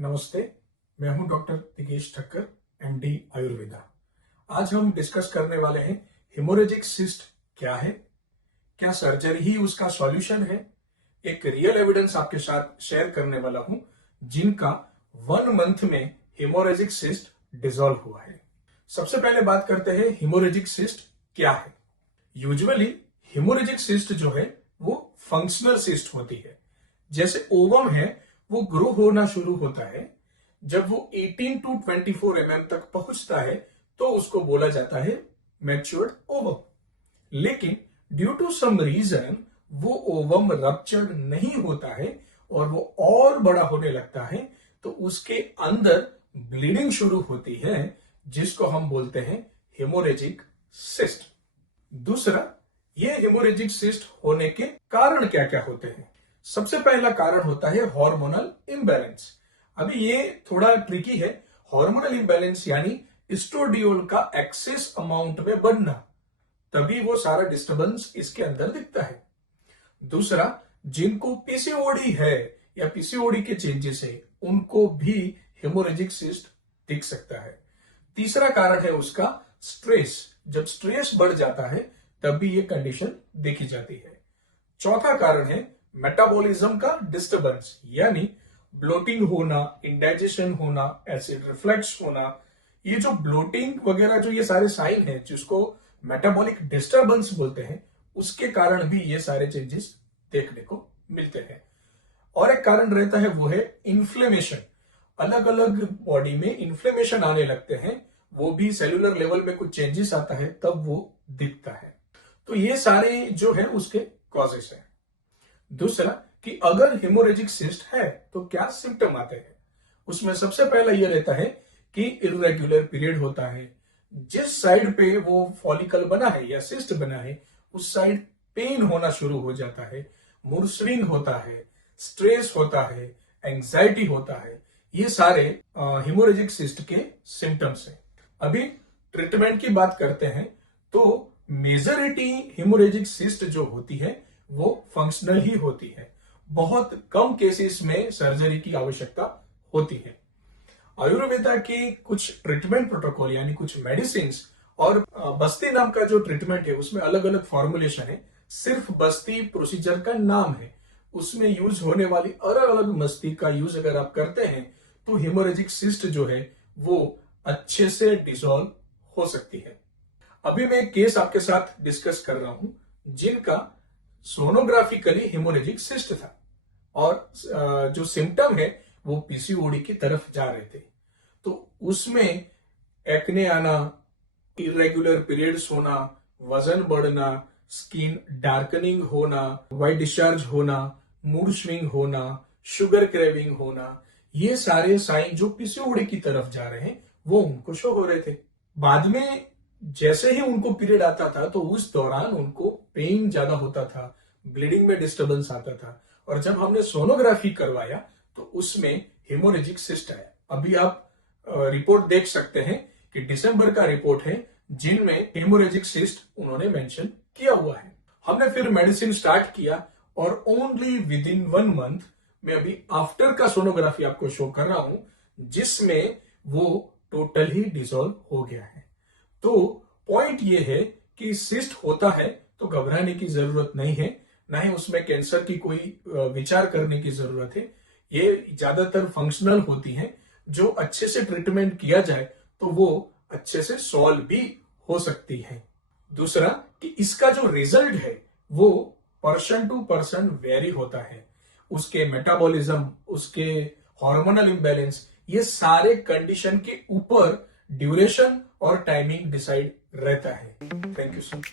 नमस्ते, मैं हूं डॉक्टर दिगेश ठक्कर, एमडी आयुर्वेदा। आज हम डिस्कस करने वाले हैं हेमोरेजिक सिस्ट क्या है, क्या सर्जरी ही उसका सॉल्यूशन है। एक रियल एविडेंस आपके साथ शेयर करने वाला हूं जिनका 1 मंथ में हेमोरेजिक सिस्ट डिसॉल्व हुआ है। सबसे पहले बात करते हैं हेमोरेजिक सिस्ट क्या है। यूजुअली हेमोरेजिक सिस्ट जो है वो फंक्शनल सिस्ट होती है। जैसे ओवम है वो ग्रो होना शुरू होता है, जब वो 18 टू 24 mm तक पहुंचता है तो उसको बोला जाता है मैच्योर्ड ओवम। लेकिन ड्यू टू सम रीजन वो ओवम रप्चर्ड नहीं होता है और वो और बड़ा होने लगता है, तो उसके अंदर ब्लीडिंग शुरू होती है जिसको हम बोलते हैं हेमोरेजिक सिस्ट। दूसरा, ये हेमोरेजिक सिस्ट होने के कारण क्या क्या होते हैं। सबसे पहला कारण होता है हार्मोनल इम्बैलेंस। अभी ये थोड़ा ट्रिकी है। हार्मोनल इम्बैलेंस यानी एस्ट्रोडियोल का एक्सेस अमाउंट में बढ़ना, तभी वो सारा डिस्टर्बेंस इसके अंदर दिखता है। दूसरा, जिनको पीसीओडी है या पीसीओडी के चेंजेस है उनको भी हेमोरेजिक सिस्ट दिख सकता है। तीसरा कारण है उसका स्ट्रेस। जब स्ट्रेस बढ़ जाता है तब भी ये कंडीशन देखी जाती है। चौथा कारण है मेटाबॉलिज्म का डिस्टर्बेंस, यानी ब्लोटिंग होना, इंडाइजेशन होना, एसिड रिफ्लेक्स होना। ये जो ब्लोटिंग वगैरह जो ये सारे साइन है जिसको मेटाबॉलिक डिस्टर्बेंस बोलते हैं, उसके कारण भी ये सारे चेंजेस देखने को मिलते हैं। और एक कारण रहता है वो है इन्फ्लेमेशन। अलग अलग बॉडी में इन्फ्लेमेशन आने लगते हैं, वो भी सेलुलर लेवल में कुछ चेंजेस आता है तब वो दिखता है। तो ये सारे जो है उसके कॉजेस है। दूसरा कि अगर हेमोरेजिक सिस्ट है तो क्या सिम्टम आते हैं। उसमें सबसे पहला यह रहता है कि इर्रेगुलर पीरियड होता है। जिस साइड पे वो फॉलिकल बना है या सिस्ट बना है उस साइड पेन होना शुरू हो जाता है, मूड स्विंग होता है, स्ट्रेस होता है, एंजाइटी होता है। ये सारे हेमोरेजिक सिस्ट के सिम्टम्स हैं। अभी ट्रीटमेंट की बात करते हैं तो मेजॉरिटी हेमोरेजिक सिस्ट जो होती है वो फंक्शनल ही होती है। बहुत कम केसेस में सर्जरी की आवश्यकता होती है। आयुर्वेदा के कुछ ट्रीटमेंट प्रोटोकॉल यानी कुछ मेडिसिन और बस्ती नाम का जो ट्रीटमेंट है उसमें अलग अलग फॉर्मुलेशन है। सिर्फ बस्ती प्रोसीजर का नाम है, उसमें यूज होने वाली अलग अलग मस्ती का यूज अगर आप करते हैं तो हेमोरेजिक सिस्ट जो है वो अच्छे से डिसॉल्व हो सकती है। अभी मैं एक केस आपके साथ डिस्कस कर रहा हूं जिनका सोनोग्राफिकली हेमोरेजिक सिस्ट था और जो सिम्टम है वो पीसीओडी की तरफ जा रहे थे। तो उसमें एक्ने आना, इरेगुलर पीरियड्स होना, वजन बढ़ना, स्किन डार्कनिंग होना, वाइट डिस्चार्ज होना, मूड स्विंग होना, शुगर क्रेविंग होना, ये सारे साइन जो पीसीओडी की तरफ जा रहे हैं वो उनको शो हो रहे थे। बाद में जैसे ही उनको पीरियड आता था तो उस दौरान उनको पेन ज्यादा होता था, ब्लीडिंग में डिस्टर्बेंस आता था, और जब हमने सोनोग्राफी करवाया तो उसमें हेमोरेजिक सिस्ट आया। अभी आप रिपोर्ट देख सकते हैं कि दिसंबर का रिपोर्ट है जिनमें हेमोरेजिक सिस्ट उन्होंने मेंशन किया हुआ है। हमने फिर मेडिसिन स्टार्ट किया और ओनली विद इन 1 मंथ में अभी आफ्टर का सोनोग्राफी आपको शो कर रहा हूं जिसमें वो टोटल ही डिसॉल्व हो गया है। तो पॉइंट ये है कि सिस्ट होता है तो घबराने की जरूरत नहीं है, ना ही उसमें कैंसर की कोई विचार करने की जरूरत है। ये ज्यादातर फंक्शनल होती हैं, जो अच्छे से ट्रीटमेंट किया जाए तो वो अच्छे से सॉल्व भी हो सकती है। दूसरा कि इसका जो रिजल्ट है वो पर्सन टू पर्सन वेरी होता है। उसके मेटाबॉलिज्म, उसके हार्मोनल इम्बैलेंस, ये सारे कंडीशन के ऊपर ड्यूरेशन और टाइमिंग डिसाइड रहता है। Thank you so much.